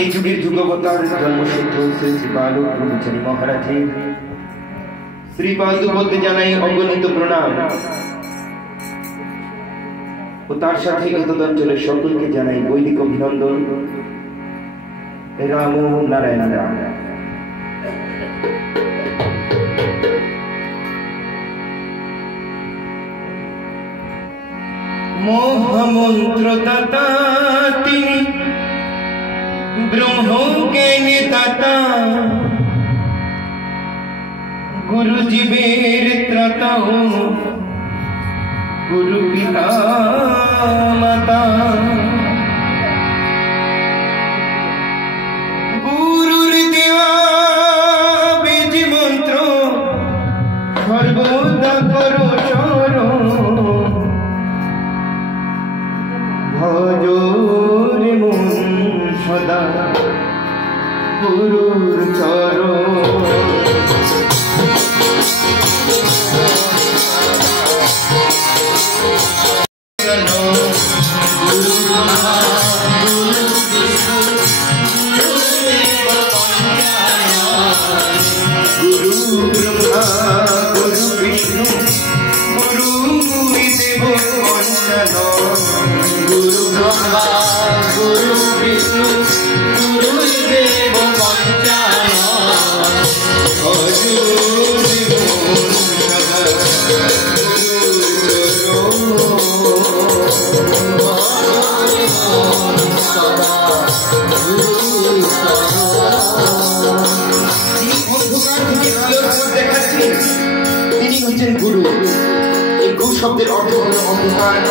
এই যুগের যুগবতার জন্মসিদ্ধ শ্রী শ্রীপাদ ব্রহ্মচারী মহারাজের শ্রীপাদ বলতে জানাই অগণিত প্রণাম ও তার সাথে অঞ্চলের সকলকে জানাই বৈদিক অভিনন্দন। রাম নারায়ণ রাম। মহামন্ত্র দাতা তিনি ब्रह्म ज्ञान दाता गुरु जीवेर त्राता हो गुरु पिता माता गुरुर देवा बीज मंत्र सर्वदा करो शरण भजो रे मन सदा गुरुर चरण। गुरु शब्देर अर्थ हलो अंधकार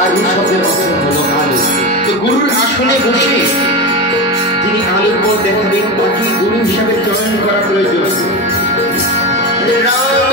और रु शब्देर अर्थ हलो आलो। तो गुरुर आसने बसे जिनि आलोर पथ देखाबेन ताके गुरु हिसाबे चयन करा प्रयोजन। राम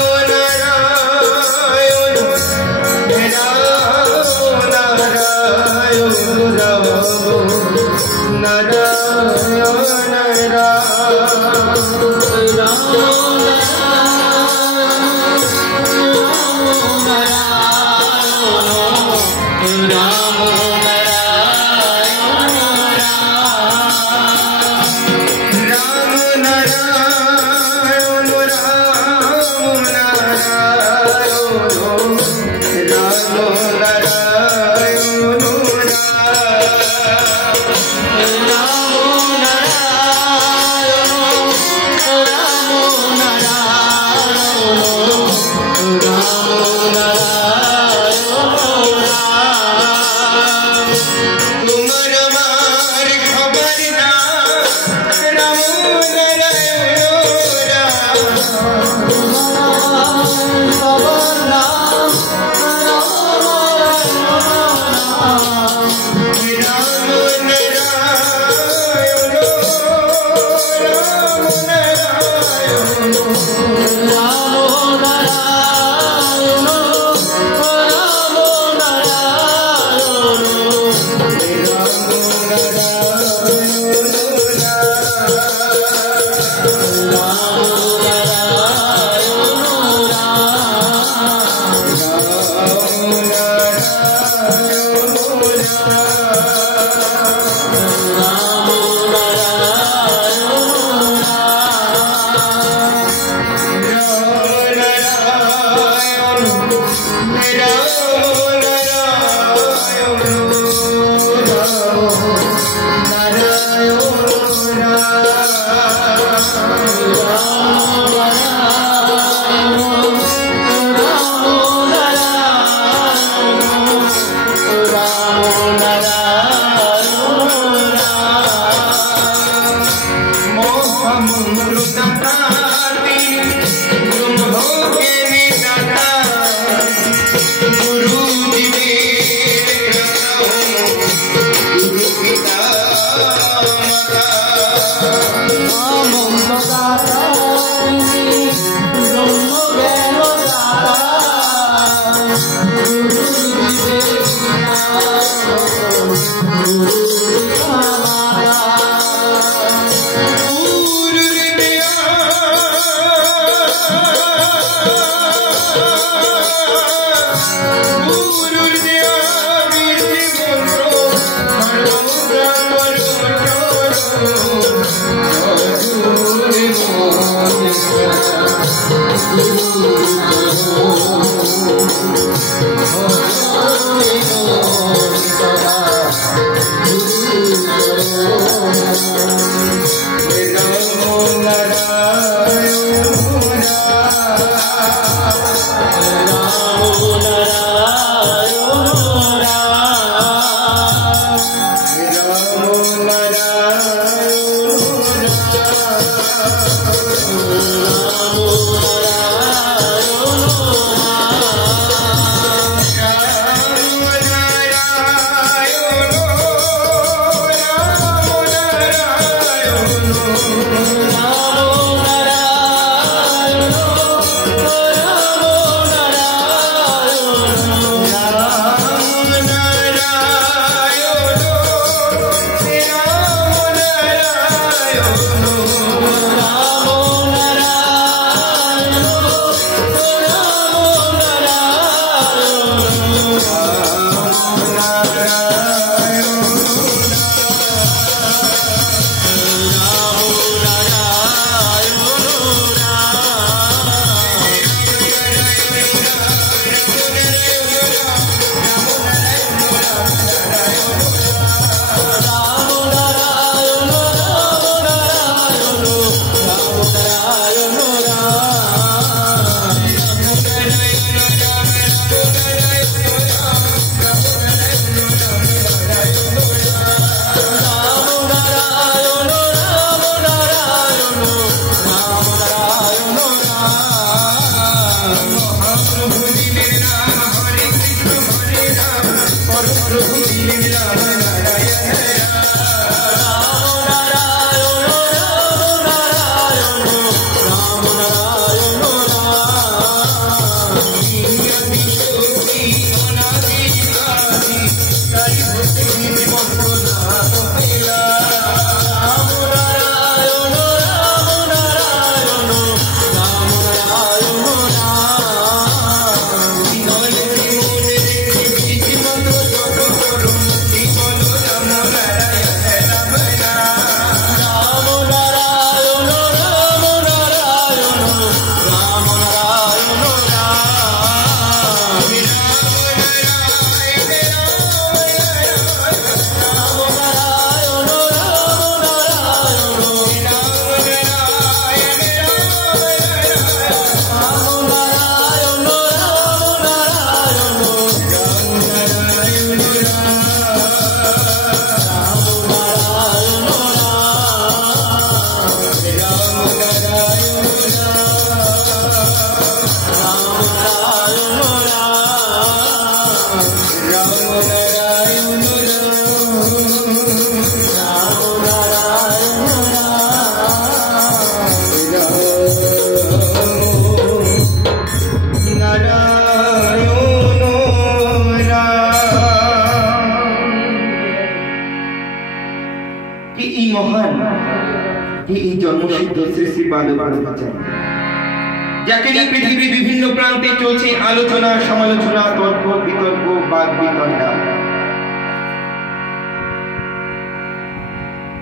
যাকে নিয়ে পৃথিবীর বিভিন্ন প্রান্তে চলছে আলোচনা সমালোচনা তর্ক বিতর্ক বাদ বিতণ্ডা।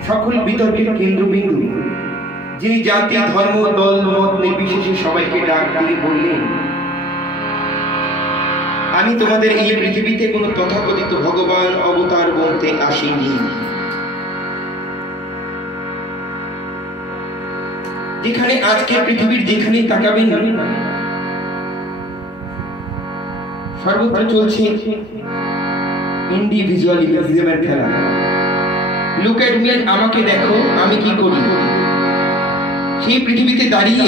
সকল বিতর্কের কেন্দ্রবিন্দু যিনি জাতি ধর্ম দল মত নির্বিশেষে সবাইকে ডাক দিয়ে বললেন, আমি তোমাদের এই পৃথিবীতে কোনো তথাকথিত ভগবান অবতার বলতে আসিনি। যেখানে আজকে পৃথিবীর যেখানে তাকাবেন সর্বত্র চলছে ইন্ডিভিজুয়ালিজমের খেলা। লুক এট মি, আমাকে দেখো আমি কি করি। সেই পৃথিবীতে দাঁড়িয়ে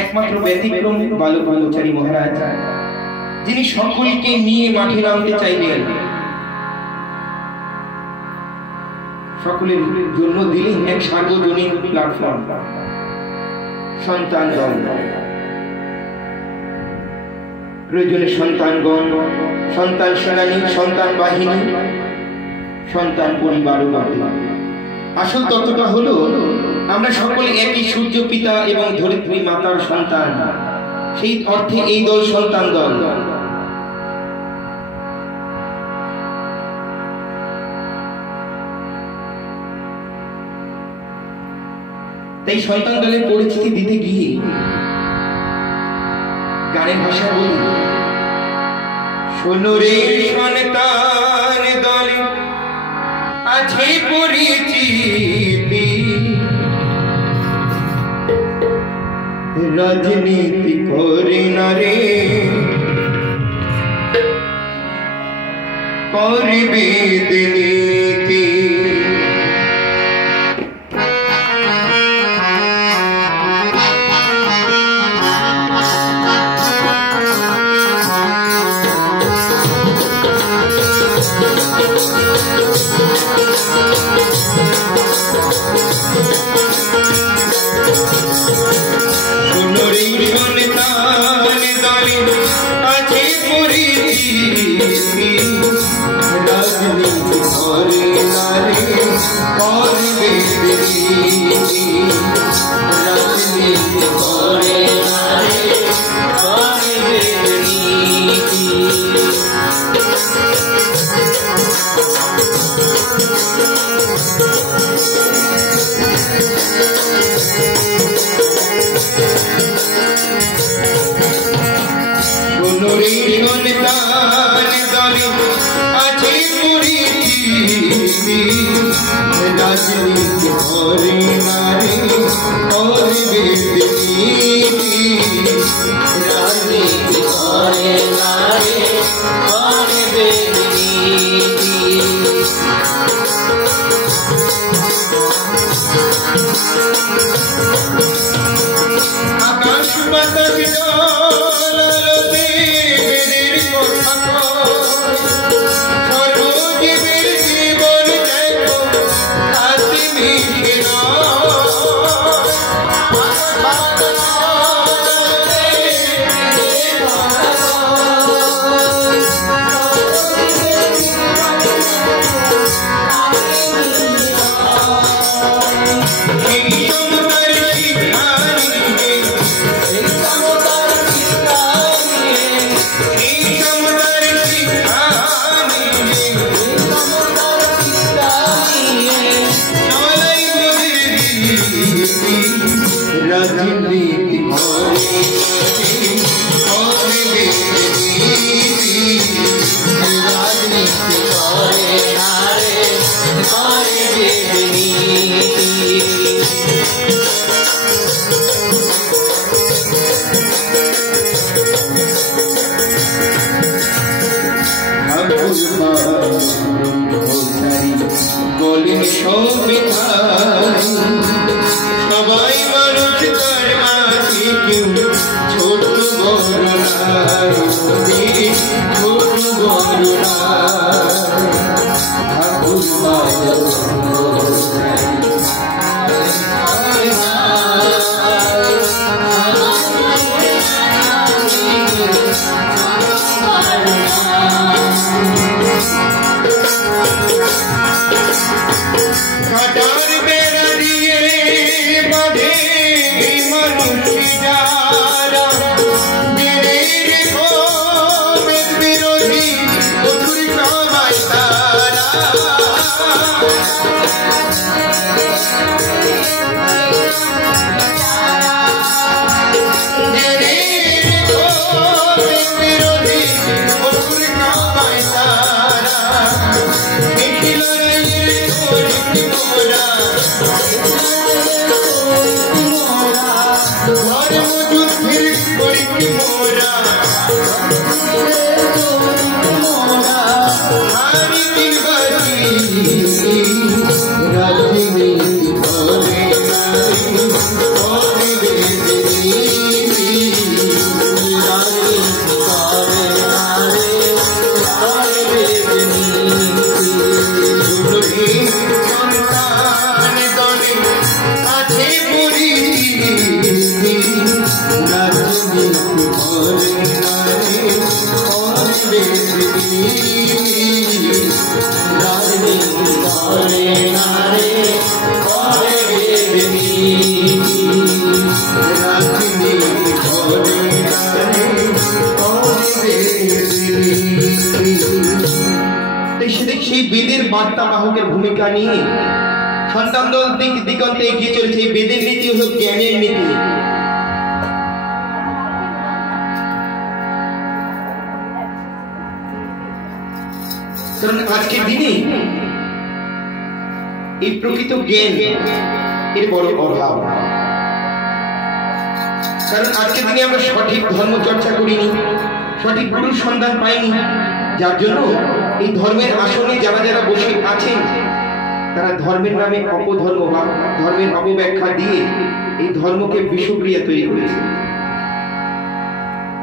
একমাত্র ব্যতিক্রম বালক ব্রহ্মচারী মহারাজ, যিনি সকলকে নিয়ে মাঠে নামতে চাইলেন, সকলের জন্য দিলেন এক সার্বজনীন প্ল্যাটফর্ম, সন্তান দল। প্রয়োজনে সন্তানগণ, সন্তান সেনানী, সন্তান বাহিনী, সন্তান পরিবারও বটে। আসল তত্ত্বটা হলো আমরা সকলে একই সূর্য পিতা এবং ধরিত্রী মাতার সন্তান। সেই অর্থে এই দল সন্তান দল। তাই সন্তান দলের পরিচিতি দিতে গিয়ে গানের ভাষা বলি, শোনো রে সন্তান দল আছে পরিচিতি রাজনীতি করে না রে করবে নীতি राजनीति करे नारे और बेदनीति राजनीति करे नारे और बेदनीति आकाश बातास डोलते बेদের কথা সর্বজীবের জীবন দেখো হাসি মিশে राजनीति बोले সবাই মানুষ তার মাঝে কেউ ছোট বড় নাই ছোট বড় বেদের বার্তা বাহকের ভূমিকা নিয়ে সন্তান দল দিগন্তে এগিয়ে চলেছে। এই বেদের নীতি হল জ্ঞানের নীতি। কারণ আজকের দিনে এই প্রকৃত জ্ঞান এর বড় অভাব। কারণ আজকের দিনে আমরা সঠিক ধর্ম চর্চা করিনি, সঠিক গুরুর সন্ধান পাইনি, যার জন্য এই ধর্মের আসনে যারা যারা বসে আছেন তারা ধর্মের নামে অপধর্ম বা ধর্মের অপব্যাখ্যা দিয়ে এই ধর্মকে বিষক্রিয়া তৈরি করেছে।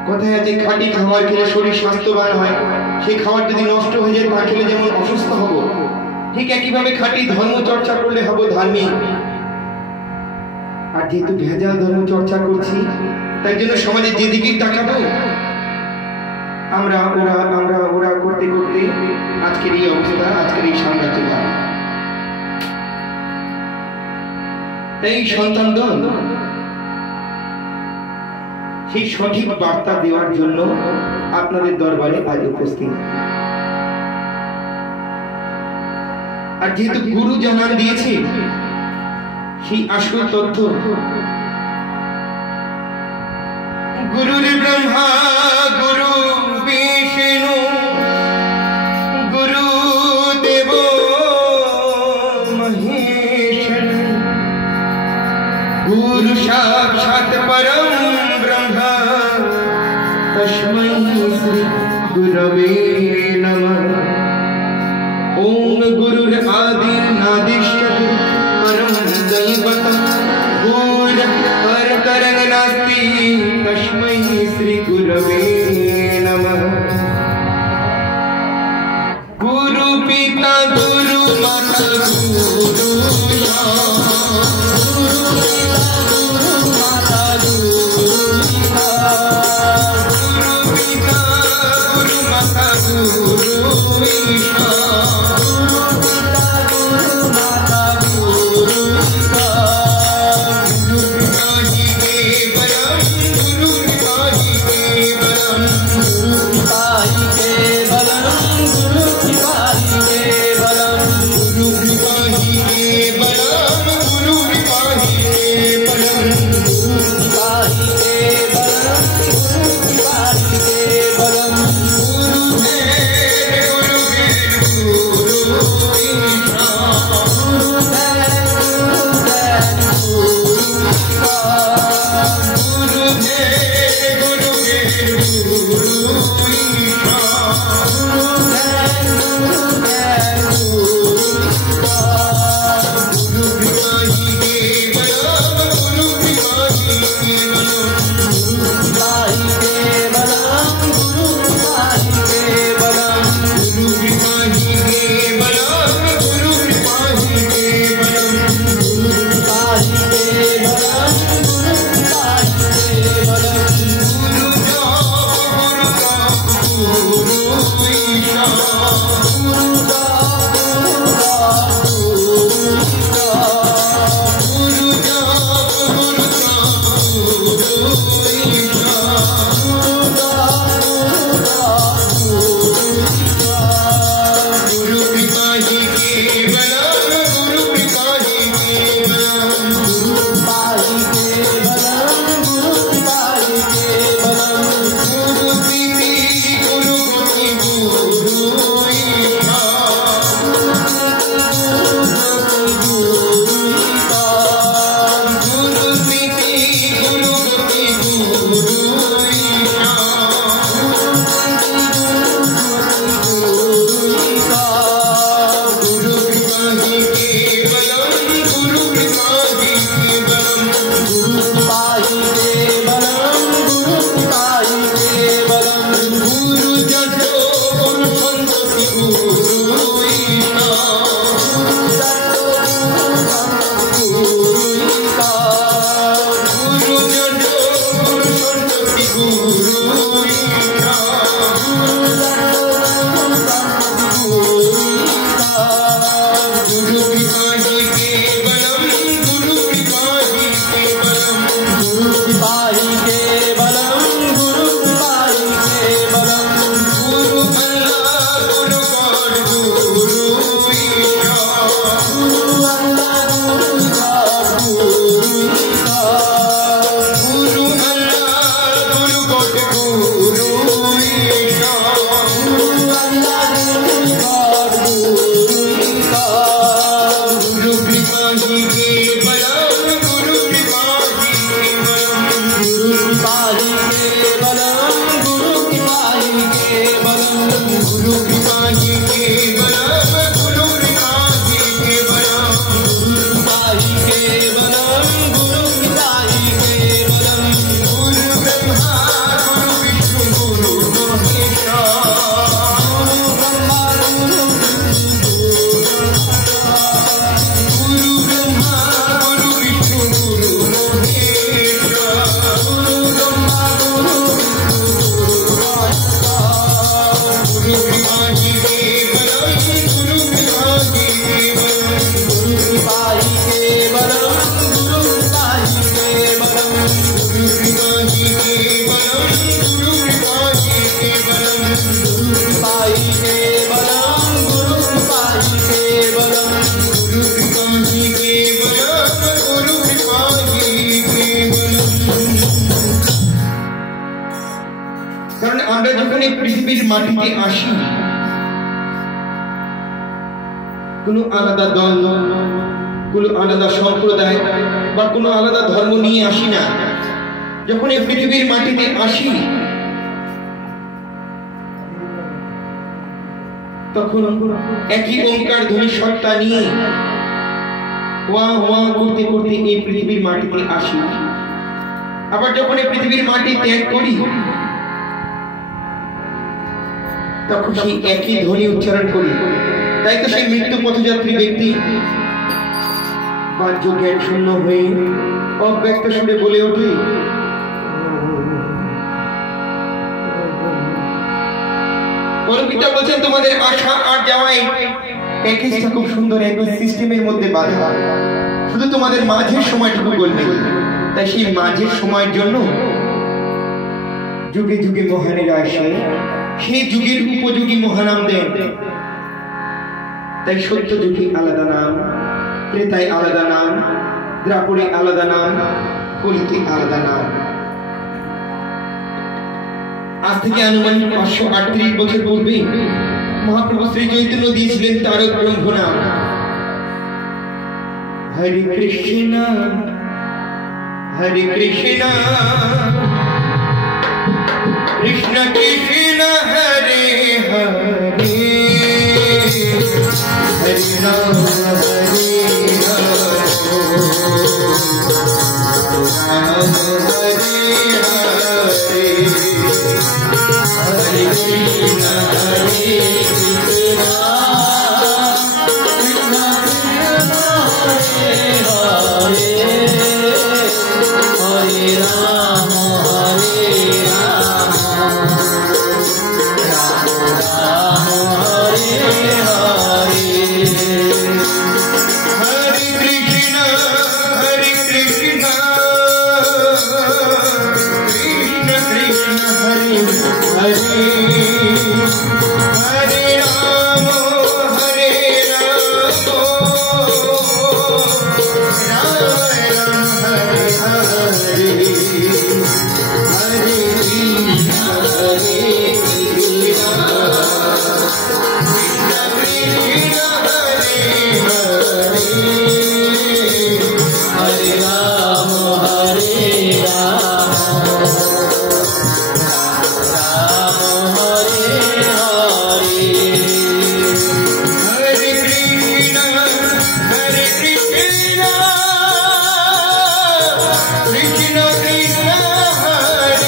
কথায় আছে খাঁটি খাবার খেলে শরীর স্বাস্থ্যবান হয়, সেই খাবার যদি নষ্ট হয়ে যায় তা খেলে যেমন অসুস্থ হব, ঠিক একইভাবে খাঁটি ধর্ম চর্চা করলে হব ধার্মিক। আর যেহেতু ভেজাল ধর্ম চর্চা করছি তাই জন্য সমাজে যেদিকেই তাকাবো আমরা ওরা করতে করতে আজকের এই অবস্থা, আজকের এই সাম্রাজ্যবাদ। তাই সন্তানগণ সেই সঠিক বার্তা দেওয়ার জন্য আপনাদের দরবারে আজ উপস্থিত। আর যেহেতু গুরু জানান দিয়েছে সেই আসল তথ্য, গুরুর ব্রহ্মা গুরু বিষ্ণু গুরু দেব মহেশ্বর গুরু সাক্ষাৎ পরম ব্রহ্ম তস্मै শ্রী গুরবে নমঃ। ওম গুরুর আদি নাদিশ্চ परम दैवतम गुर पर करन नास्ति तस्मै श्री गुरवे नमः। गुरु पिता गुरु माता गुरु गुरु যখন এই পৃথিবীর মাটিতে আসি, কোনো আলাদা দল, কোনো আলাদা সম্প্রদায় বা কোনো আলাদা ধর্ম নিয়ে আসি না। যখন এই পৃথিবীর মাটিতে আসি, তখন একই ওঙ্কার ধ্বনি সত্তা নিয়ে ওয়া ওয়া করতে করতে এই পৃথিবীর মাটিতে আসি। আবার যখন এই পৃথিবীর মাটি ত্যাগ করি, তখন সেই একই ধ্বনি উচ্চারণ করি। তাই তো সেই মৃত্যু পথযাত্রী ব্যক্তি বাহ্য জ্ঞান শূন্য হয়ে অব্যক্ত সুরে বলে ওঠে, পিতা বলছেন তোমাদের আসা আর যাওয়াই প্যাকেজটা খুব সুন্দর, একদম সিস্টেমের মধ্যে বাঁধা, শুধু তোমাদের মাঝের সময়টুকু বলবে। তাই সেই মাঝের সময়ের জন্য যুগে যুগে মহানেরা আসে, সেই যুগের উপযোগী মহানাম দেন। তাই সত্য যুগে আলাদা নাম, ত্রেতায় আলাদা নাম, দ্রাপরে আলাদা নাম, কলিতে আলাদা নাম। আজ থেকে আনুমানিক 538 বছর পূর্বে মহাপ্রভু শ্রী চৈতন্য দিয়েছিলেন তারক ব্রহ্ম নাম। হরে কৃষ্ণ হরে কৃষ্ণ কৃষ্ণ কৃষ্ণ হরে হরে, হরে রাম হরে রাম, রাম হরে হরে, হরে কৃষ্ণ হরে কৃষ্ণ, কৃষ্ণ কৃষ্ণ হরে হরে, হরে রাম হরে রাম, রাম রাম হরে হরে, হরে কৃষ্ণ হরে কৃষ্ণ, কৃষ্ণ কৃষ্ণ হরে হরে, হরে রাম হরে রাম, রাম রাম হরে হরে, হরে কৃষ্ণ হরে কৃষ্ণ, কৃষ্ণ হরে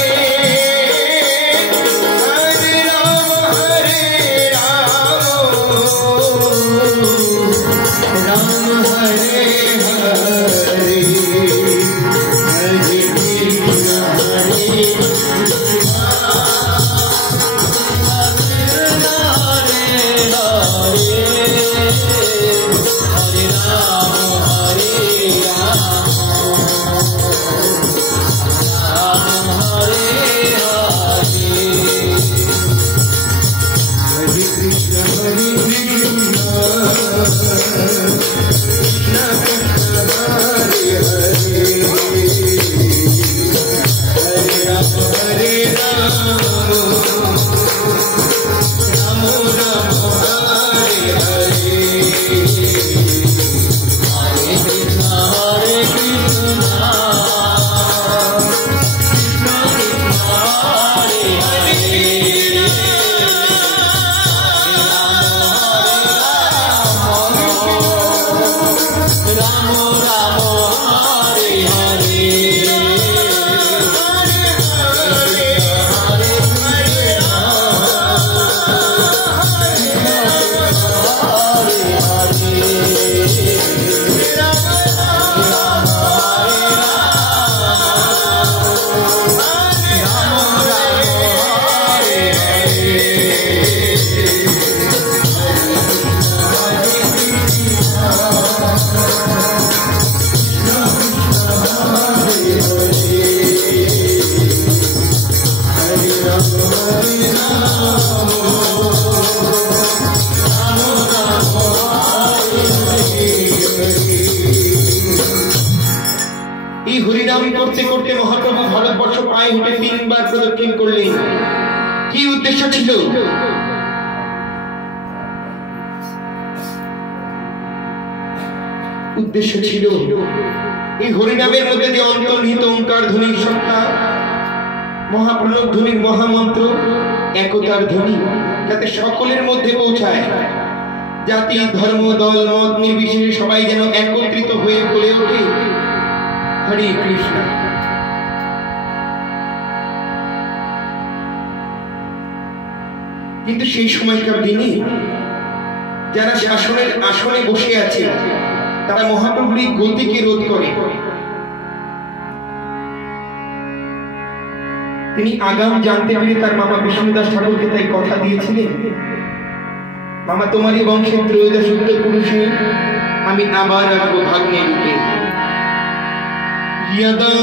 হরে, হরে রাম হরে রাম, রাম হরে হরে, হরে কৃষ্ণ হরে কৃষ্ণ, কৃষ্ণ কৃষ্ণ হরে, হরে রাম হরে রাম, রাম হরে হরে, হরে কৃষ্ণ হরে এই হরিনাম করতে করতে মহাপ্রভু ভারতবর্ষ পায়ে হেঁটে 3 বার প্রদক্ষিণ করলেন। কি উদ্দেশ্য ছিল? উদ্দেশ্য ছিল এই হরিনামের মধ্যে যে অন্তর্নিহিত ওঙ্কার ধ্বনির সত্তা, মহাপ্রণব ধ্বনির মহামন্ত্র, একতার ধ্বনি যাতে সকলের মধ্যে পৌঁছায়, জাতি ধর্ম দল মত নির্বিশেষে সবাই যেন একত্রিত হয়ে বলে ওঠে হরে কৃষ্ণ। কিন্তু সেই সময়কার দিনে যারা শাসনের আসনে বসে আছে তারা মহাপ্রভুর এই গতিকে রোধ করে। তিনি আগাম জানতে পেরে তার মামা বিষ্ণুদাস ঠাকুরকে তাই কথা দিয়েছিলেন, মামা তোমারই বংশের ত্রয়োদশ উত্তর পুরুষে আমি আবার রাখবো ভাগ্নে রূপে। यदा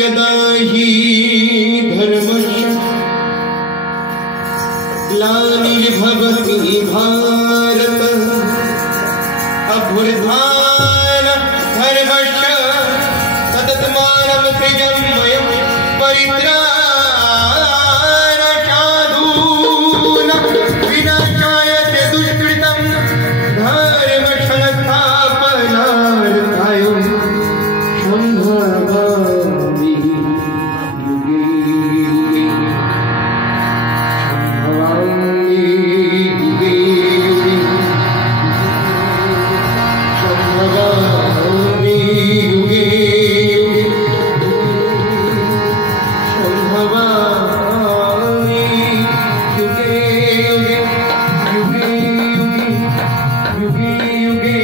यदा हि धर्मस्य ग्लानिर्भवति भारत अभ्युत्थान धर्मस्य तदात्मानं सृजन्मयं परित्राणाय विनाशाय दुष्कृतं धर्मसंस्थापनार्थाय संभवामि युगे युगे संभवामि युगे युगे संभवामि युगे युगे संभवामि युगे युगे युगे युगे युगे युगे।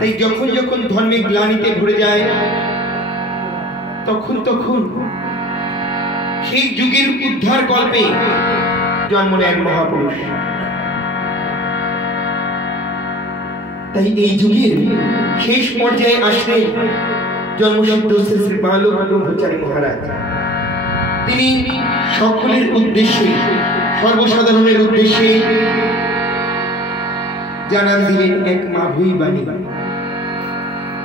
তাই যখন যখন ধর্মে গ্লানিতে ভরে যায় তখন তখন সেই যুগের উদ্ধার কল্পে জন্ম নেন মহাপুরুষ। তাই এই যুগের শেষ পর্যায়ে আসলেন জন্মসিদ্ধ শ্রী বালক ব্রহ্মচারী মহারাজ। তিনি সকলের উদ্দেশ্যে, সর্বসাধারণের উদ্দেশ্যে জানান দিলেন এক মাভুই বাণী।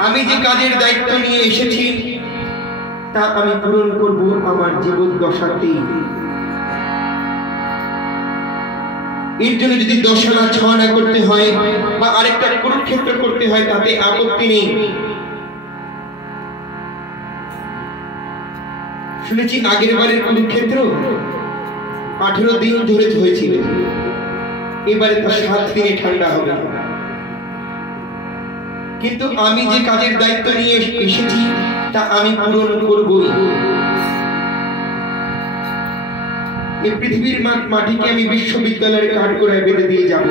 আমি যে কাজের দায়িত্ব নিয়ে এসেছি তা আমি পূরণ করব আমার জীবন দশাতেই। এর জন্য যদি 10 আনা 6 আনা করতে হয় বা আরেকটা কুরুক্ষেত্র করতে হয় তাতে আপত্তি নেই। শুনেছি আগের বারের কুরুক্ষেত্র 18 দিন ধরে হয়েছিল, এবারে তা 7 দিনে ঠান্ডা হবে। কিন্তু আমি যে কাজের দায়িত্ব নিয়ে এসেছি তা আমি পূরণ করবই। এই পৃথিবীর মাটিকে আমি বিশ্ববিদ্যালয়ের কাঠগড়ায় বেঁধে দিয়ে যাব।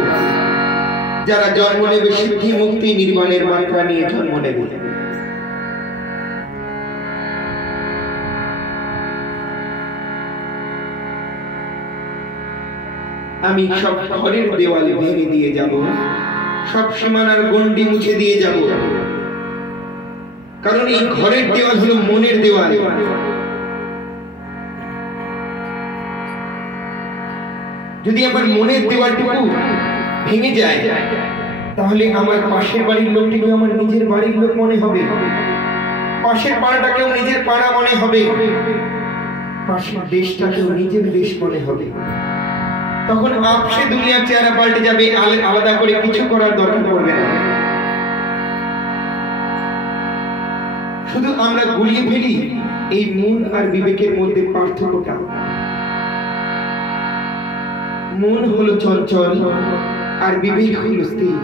যারা জন্ম নেবে সিদ্ধি মুক্তি নির্বাণের মাত্রা নিয়ে জন্ম নেবে। আমি সব ঘরের দেওয়াল ভেঙে দিয়ে যাব, সব সীমানার গণ্ডি মুছে দিয়ে যাব। কারণ এই ঘরের দেওয়াল হলো মনের দেওয়াল। যদি আমার মনের দেওয়ালটুকু ভেঙে যায় তাহলে আমার পাশের বাড়ির লোকটিকে আমার নিজের বাড়ির লোক মনে হবে, পাশের পাড়াটাকেও নিজের পাড়া মনে হবে, পাশের দেশটাকেও নিজের দেশ মনে হবে। তখন আপসে দুনিয়ার চেহারা পাল্টে যাবে, আলাদা করে কিছু করার দরকার পড়বে না। শুধু আমরা গুলিয়ে ফেলি এই মন আর বিবেকের মধ্যে পার্থক্যটা। মন হলো চঞ্চল আর বিবেক হলো স্থির।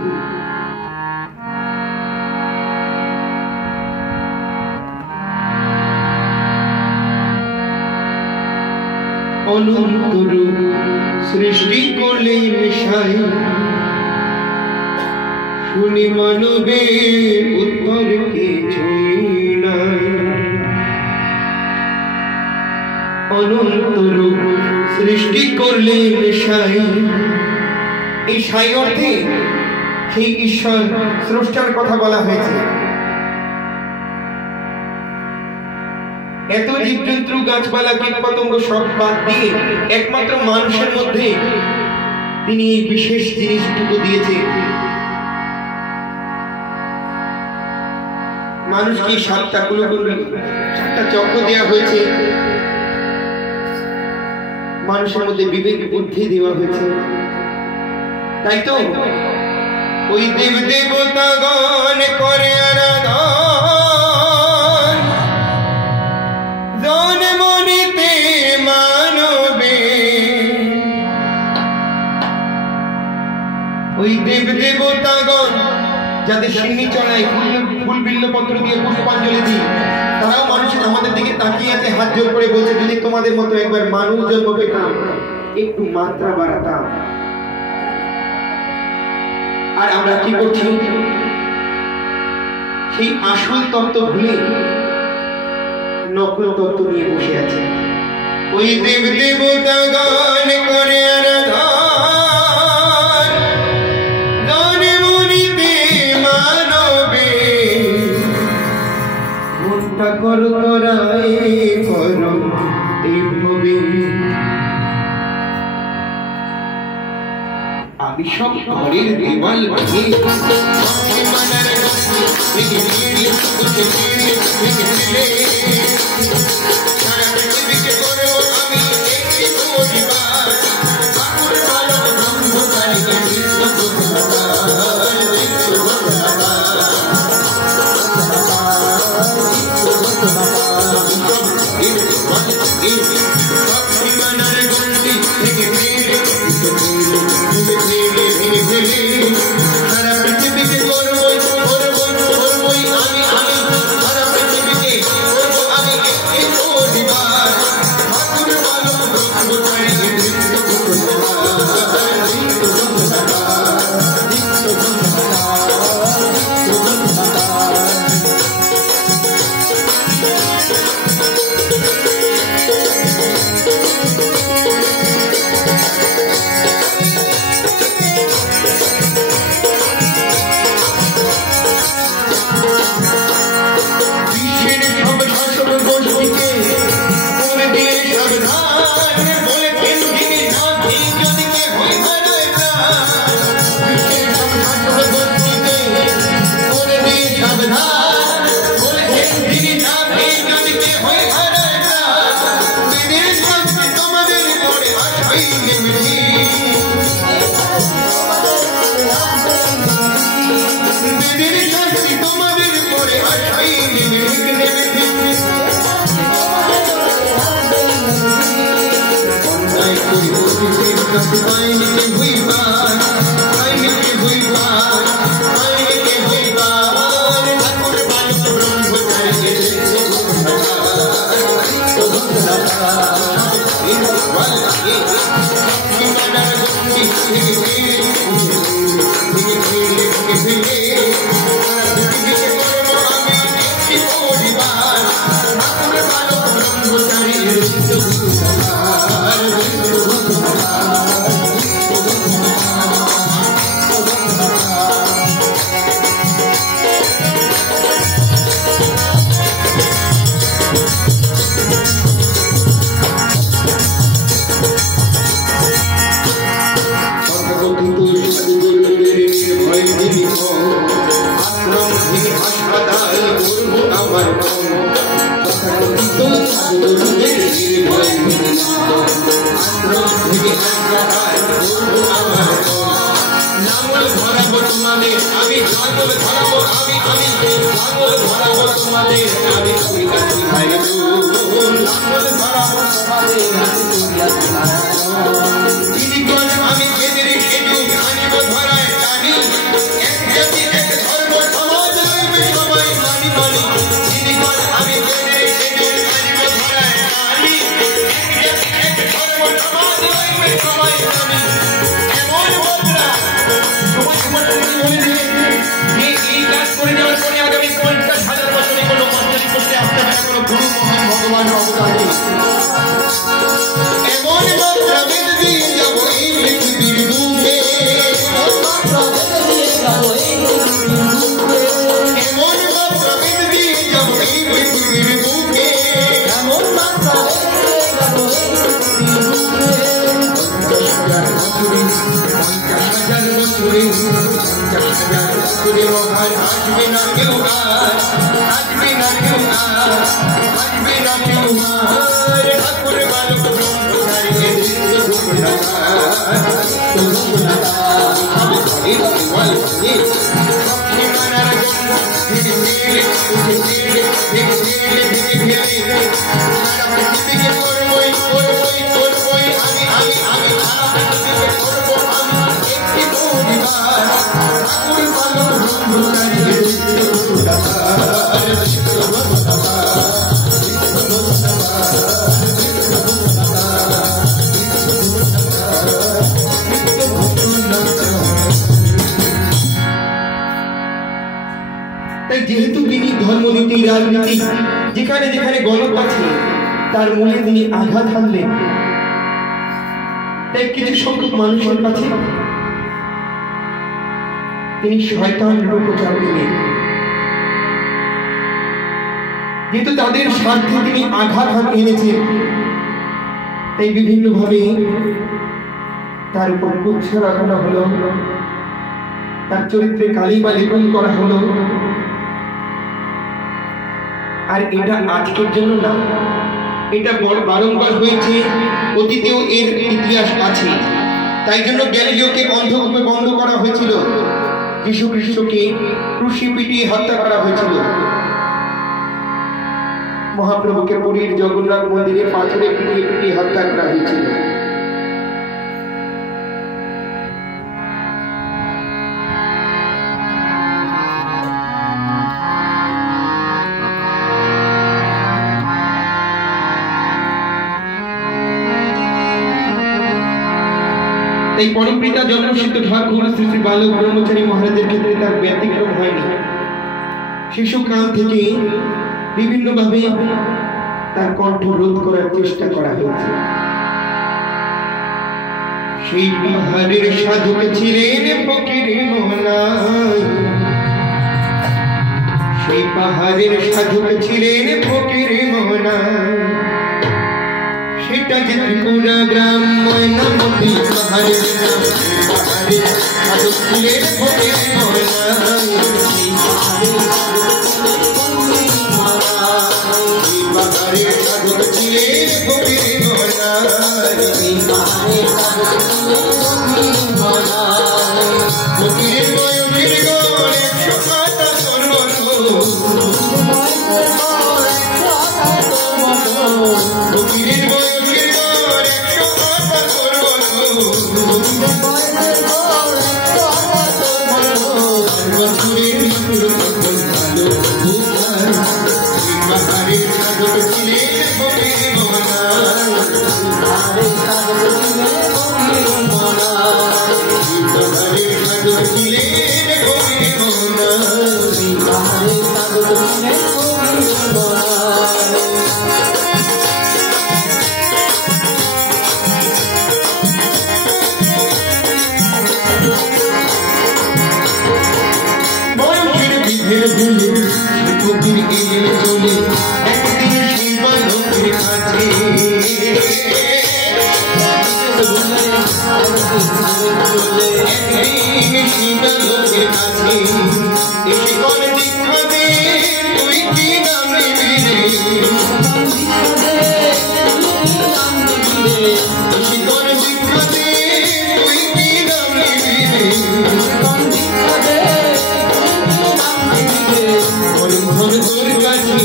অনন্ত রূপ সৃষ্টি করলেন সাই, শুনি মানবের উত্তর কিছুই নাই। অনন্ত রূপ সৃষ্টি করলেন সাই, এই সাই অর্থে সেই ঈশ্বর স্রষ্টার কথা বলা হয়েছে। এত জীবজন্তু গাছপালা কীটপতঙ্গ সব বাদ দিয়ে একমাত্র মানুষের মধ্যে তিনি এই বিশেষ জিনিসটুকু দিয়েছে। মানুষকে 7টা চক্র দেওয়া হয়েছে, মানুষের মধ্যে বিবেক বুদ্ধি দেওয়া হয়েছে। তাই তো ওই দেব দেবতাগণ করে আরাধন, জন মনিতে মানবে। ওই দেব দেবতাগণ যাদের সিন্নি চড়াই, ফুল বিল্লপত্র দিয়ে পুষ্পাঞ্জলি দিই, তারাও মানুষ আমাদের দিকে তাকিয়ে আছে, হাত জোর করে বলছে যদি তোমাদের মতো একবার মানুষ জন্ম পেতাম, একটু মাত্রা বাড়াতাম। আর আমরা কি করছি? সেই আসল তত্ত্ব ভুলে নকল তত্ত্ব নিয়ে বসে আছে। ওই দেব দেবতাগণ করে আরাধন, জন মনিতে মানবে। মনটা করো করায় করো এই ভবে। আমি সব ঘরের দেওয়াল ভেঙে যেহেতু তিনি ধর্মনীতি রাজনীতি যেখানে যেখানে গলত আছে তার মূলে তিনি আঘাত হানলেন, তাই কিছু সংখ্যক মানুষের কাছে তিনি শয়তান রূপ প্রচার দিলেন। যেহেতু তাদের স্বার্থে তিনি আঘাত এনেছেন, তাই বিভিন্ন ভাবে তার উপর কুচ্ছা রাখানো হলো, তার চরিত্রে কালিমা লেপন করা হলো। আর এটা আজকের জন্য না, এটা বারংবার হয়েছে, অতীতেও এর ইতিহাস আছে। তাই জন্য গ্যালিলিওকে অন্ধকূপে বন্ধ করা হয়েছিল, যীশু খ্রিস্টকে ক্রুশে পিটিয়ে হত্যা করা হয়েছিল, মহাপ্রভুকে পুরীর জগন্নাথ মন্দিরে পাথরে পিটিয়ে পিটিয়ে হত্যা করা হয়েছিল। এই পরমপিতা জন্মসিদ্ধ ঠাকুর শ্রী শ্রী বালক ব্রহ্মচারী মহারাজের ক্ষেত্রে তার ব্যতিক্রম হয়নি। শিশুকাল থেকে বিভিন্নভাবে তার কণ্ঠ রোধ করার চেষ্টা করা হয়েছে। সেই পাহাড়ের সাধক ছিলেন ফকির মোহনাই, সেই পাহাড়ের সাধক ছিলেন ফকির মোহনাই। সেটা যে ত্রিপুরা গ্রাম ময়নামতি পাহাড়ের নাম, পাহাড়ের সাধক ছিলেন ফকির মোহনাই। পাহাড়ের সাধক ছিলেন ফকির মোহনাই। ফকিরের বয়সের গড় 177 বছর, ফকিরের বয়সের গড় 177 বছর। ফকিরের ভুলে ফকির গেলেন চলে একদিন সেই বালকের কাছে একদিন সেই বালকের কাছে এসে করে দীক্ষা দে তুই কি নাম নিবি রে এসে করে দীক্ষা দে তুই কি নাম নিবি রে ধন তোর কাছে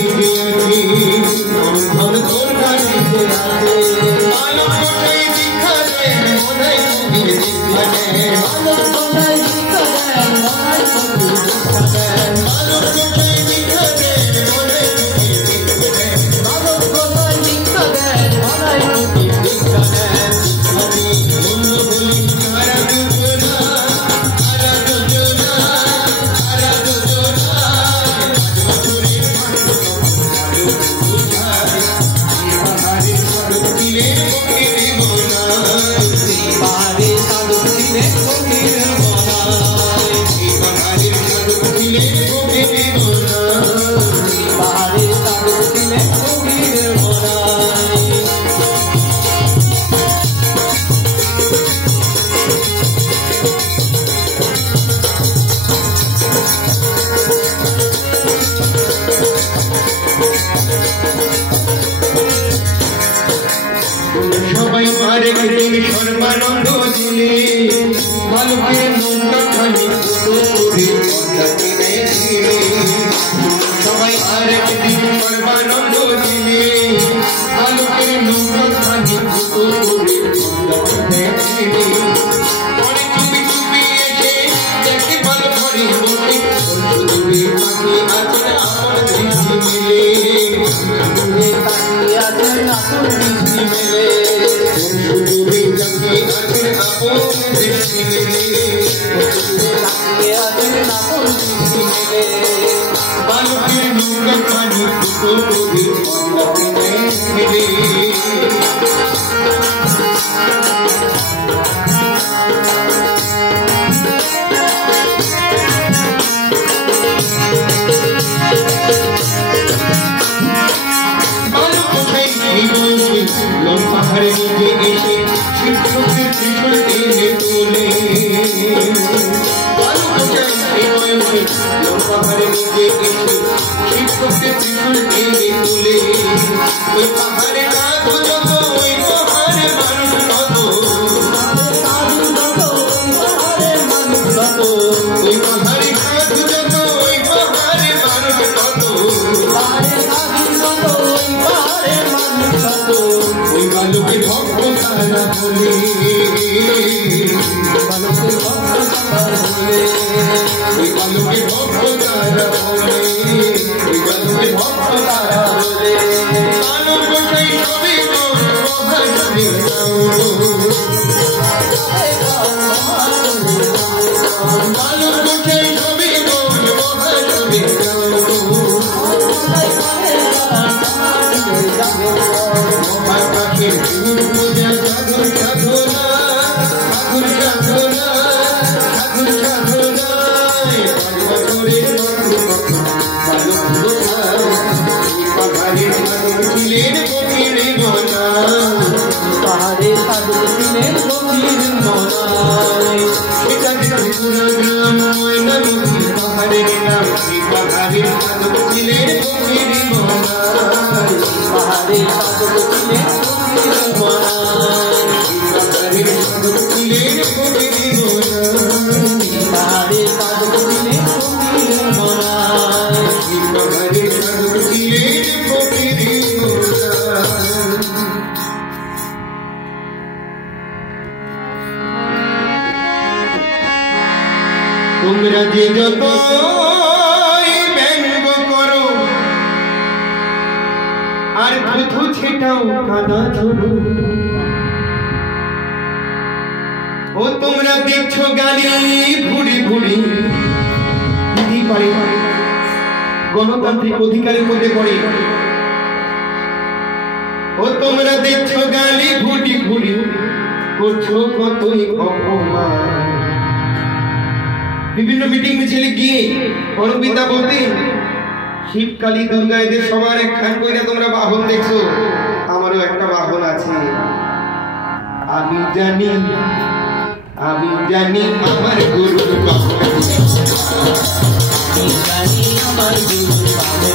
ধন তোর কাছে আলো কোথায় দীক্ষা দেয় মনে দীক্ষা দেয় আলো কোথায় দীক্ষা দেয় আলো কোথায় দীক্ষা দেয় মনে দীক্ষা দেয় আলো কোথায় দীক্ষা দেয় মনে দীক্ষা দেয় আমি বন্ধু বলি আরাধনা আরাধনা আরাধনা সবাই মারে গেলেন সর্বানন্দ দিলে ভালো করে নৌকা খানি করে সবাই মারে গেলেন সর্বানন্দ দিলে ভালো করে নৌকা খানি করে পরে চুপি চুপি এসে দেখে ভালো করে বসে দূরে তাকে আছে আমার দৃষ্টি মিলে দূরে তাকে আছে আপনার দৃষ্টি মিলে দূরে তাকে আছে আপনার দৃষ্টি মিলে দূরে তাকে আছে আপনার দৃষ্টি মিলে বালকের নৌকা খানি করে মিলে পাহাড়ে নিচে এসে শিক্ষকের ত্রিশূল টেনে তোলে পাহাড়ে নিচে এসে শিক্ষকের ত্রিশূল টেনে তোলে ওই পাহাড়ে কাঁধ যত ওই পাহাড়ে মানুষ কত ওই পাহাড়ে কাঁধ যত ওই পাহাড়ে মানুষ কত ওই বালকের ভক্ত তারা বলে ওই বালকের ভক্ত তারা বলে ওই বালকের ভক্ত তারা বলে আলো কোথায় সবে ভাষণে আলো কোথায় সবে ভাষণে পাখির ফুল পূজা ঠাকুর সাধনা ঠাকুর সাধনা ঠাকুর সাধনা পাহাড়ের সাধু ছিলেন ফকির মনা পাহাড়ের সাধু ছিলেন ফকির মনায় এটা ত্রিপুরা গ্রাম ময়নামতি পাহাড়ের নাম পাহাড়ের সাধু ছিলেন ফকির মনায় পাহাড়ের সাধু ছিলেন ফকির মনায় পাহাড়ের সাধু ছিলেন ফকির মনায় পাহাড়ের সাধু ছিলেন ফকির মনায় পাহাড়ের সাধু ছিলেন ফকির মনায় তোমরা যে যত ব্যঙ্গ করো আর থুথু ছেটাও কাদা ঝরো ও তোমরা দেখছো গালি ভুড়ি ভুড়ি দিদি পারে গণতান্ত্রিক অধিকারের মধ্যে পড়ে ও তোমরা দেখছো গালি ভুড়ি ভুড়ি করছো কতই অপমান বিভিন্ন মিটিং মিছিলে গিয়ে অনুবিদ্যা বলতেন, শিব কালী দুর্গা এদের সবার একখান কইরা তোমরা বাহন দেখছো, আমারও একটা বাহন আছে। আমি জানি আমার গুরুর বাহন, আমি জানি আমার গুরুর বাহন,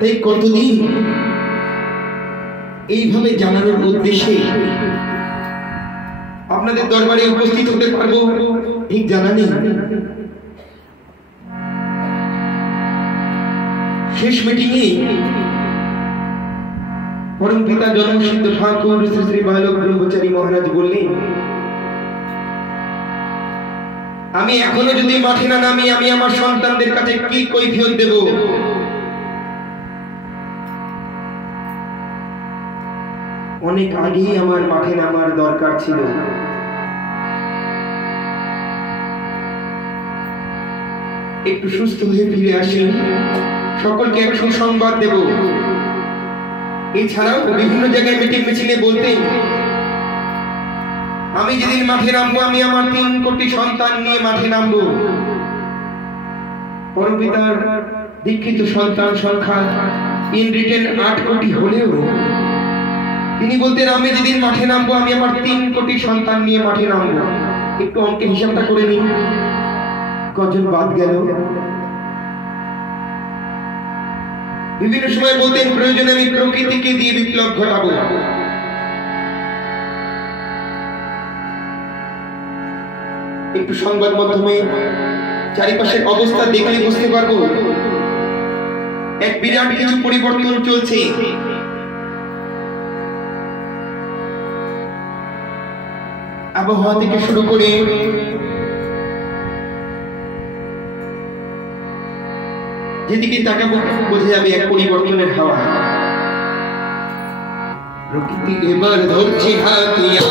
তাই কতদিন এইভাবে জানানোর উদ্দেশ্যে আপনাদের দরবারে উপস্থিত হতে পারবো ঠিক জানা নেই। শেষ মিটিংয়ে পরম পিতা জন্মসিদ্ধ ঠাকুর শ্রী শ্রী বালক ব্রহ্মচারী মহারাজ বললেন, আমি এখনো যদি মাঠে না নামি আমি আমার সন্তানদের কাছে কি কৈফিয়ত দেব? অনেক আগেই আমার মাঠে নামার দরকার ছিল। একটু সুস্থ হয়ে ফিরে আসি, সকলকে এক সুসংবাদ দেব। এছাড়াও বিভিন্ন জায়গায় মিটিং মিছিলে বলতেন, আমি যেদিন মাঠে নামবো আমি আমার 3 কোটি সন্তান নিয়ে মাঠে নামবো। পরমপিতার দীক্ষিত সন্তান সংখ্যা ইন রিটেন 8 কোটি হলেও তিনি বলতেন, আমি যেদিন মাঠে নামবো আমি আমার 3 কোটি সন্তান নিয়ে মাঠে নামবো। একটু অঙ্কের হিসাবটা করে নিন, কজন বাদ গেল? বিভিন্ন সময় বলতেন, প্রয়োজনে আমি প্রকৃতিকে দিয়ে বিপ্লব ঘটাবো। একটু সংবাদ মাধ্যমে চারিপাশের অবস্থা দেখলে বুঝতে পারবো এক বিরাট কিছু পরিবর্তন চলছে। আবহাওয়া থেকে শুরু করে যেদিকে তাকাবো বোঝা যাবে এক পরিবর্তনের হাওয়া। প্রকৃতি এবার ধরছে হাতিয়ার,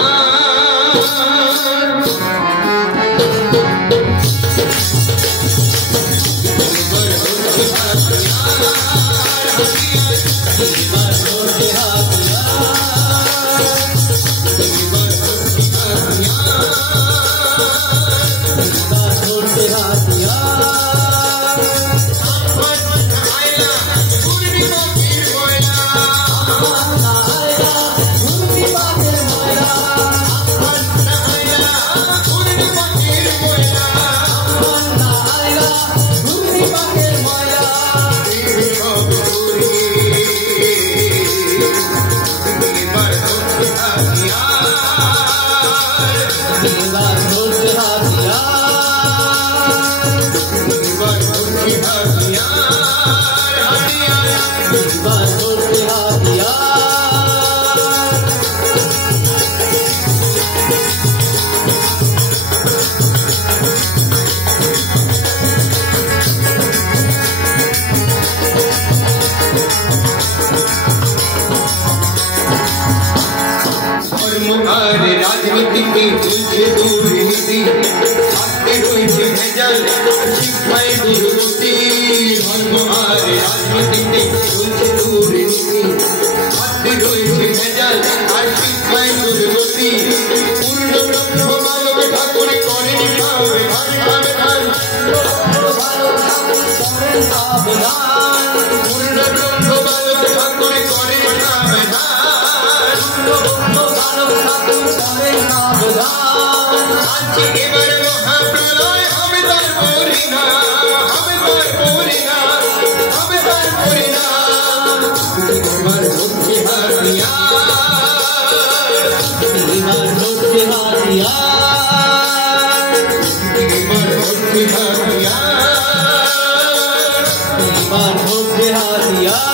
রাজনীতি তুলছে দুর্নীতি, হাতে রয়েছে ভেজাল, শিক্ষায় দুর্গতি। ধর্ম আর রাজনীতিতে তুলছে দুর্নীতি, হাতে রয়েছে ভেজাল আর শিক্ষায় দুর্গতি। পূর্ণ ব্রহ্ম মানব ঠাকুর করেন সাবধান, পূর্ণ ব্রহ্ম মানব ঠাকুর করেন সাবধান। এবার মহাপ্রলয় হবে তার পরিণাম, হবে তার পরিণাম, হবে তার পরিণাম। এবার হচ্ছে হাতিয়ার, এবার হচ্ছে হাতিয়ার, এবার হচ্ছে হাতিয়ার, এবার হচ্ছে হাতিয়ার।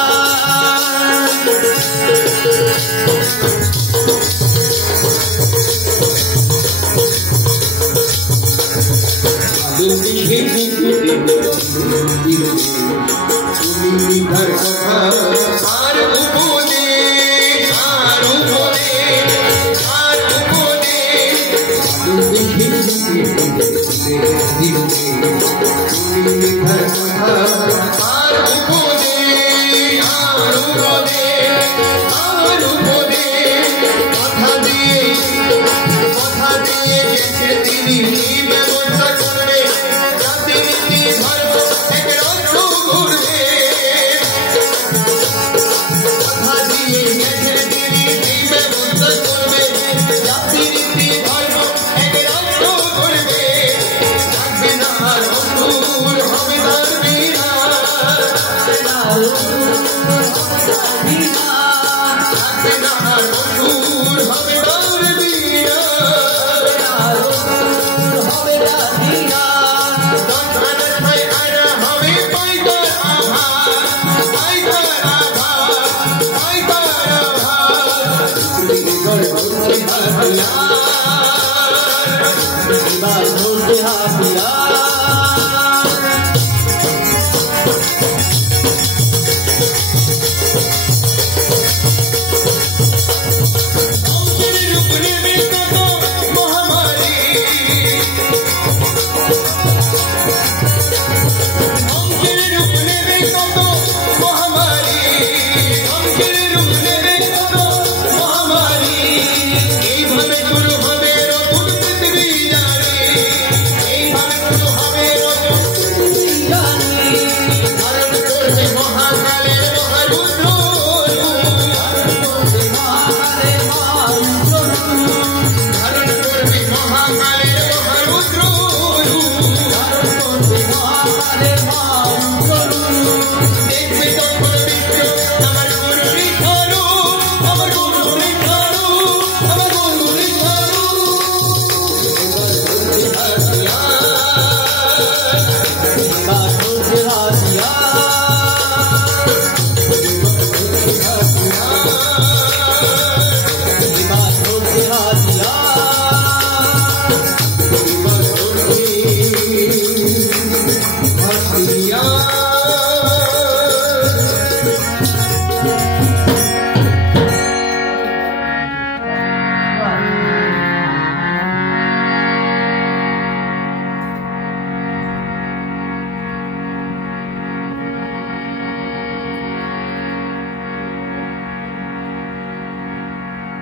তুমি নিধার কথা আর উপদেশ, আর উপদেশ, আর উপদেশ। তুমি নিধার কথা আর উপদেশ, আর উপদেশ, আর উপদেশ। কথা দিয়ে গেছে তিনি ব্যবস্থা করবে, জাতি নীতি ধর্ম এক রক্ষ ঘুরবে। কথা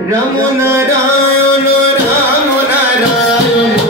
রাম নারায়ণ রাম নারায়ণ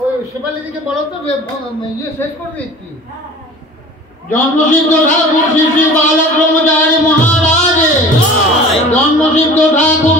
ওই শেফালিদিকে বলো তো ইয়ে শেষ করে দিচ্ছি। জন্মসিদ্ধ ঠাকুর শ্রী শ্রী বালক ব্রহ্মচারী মহারাজ, জন্মসিদ্ধ ঠাকুর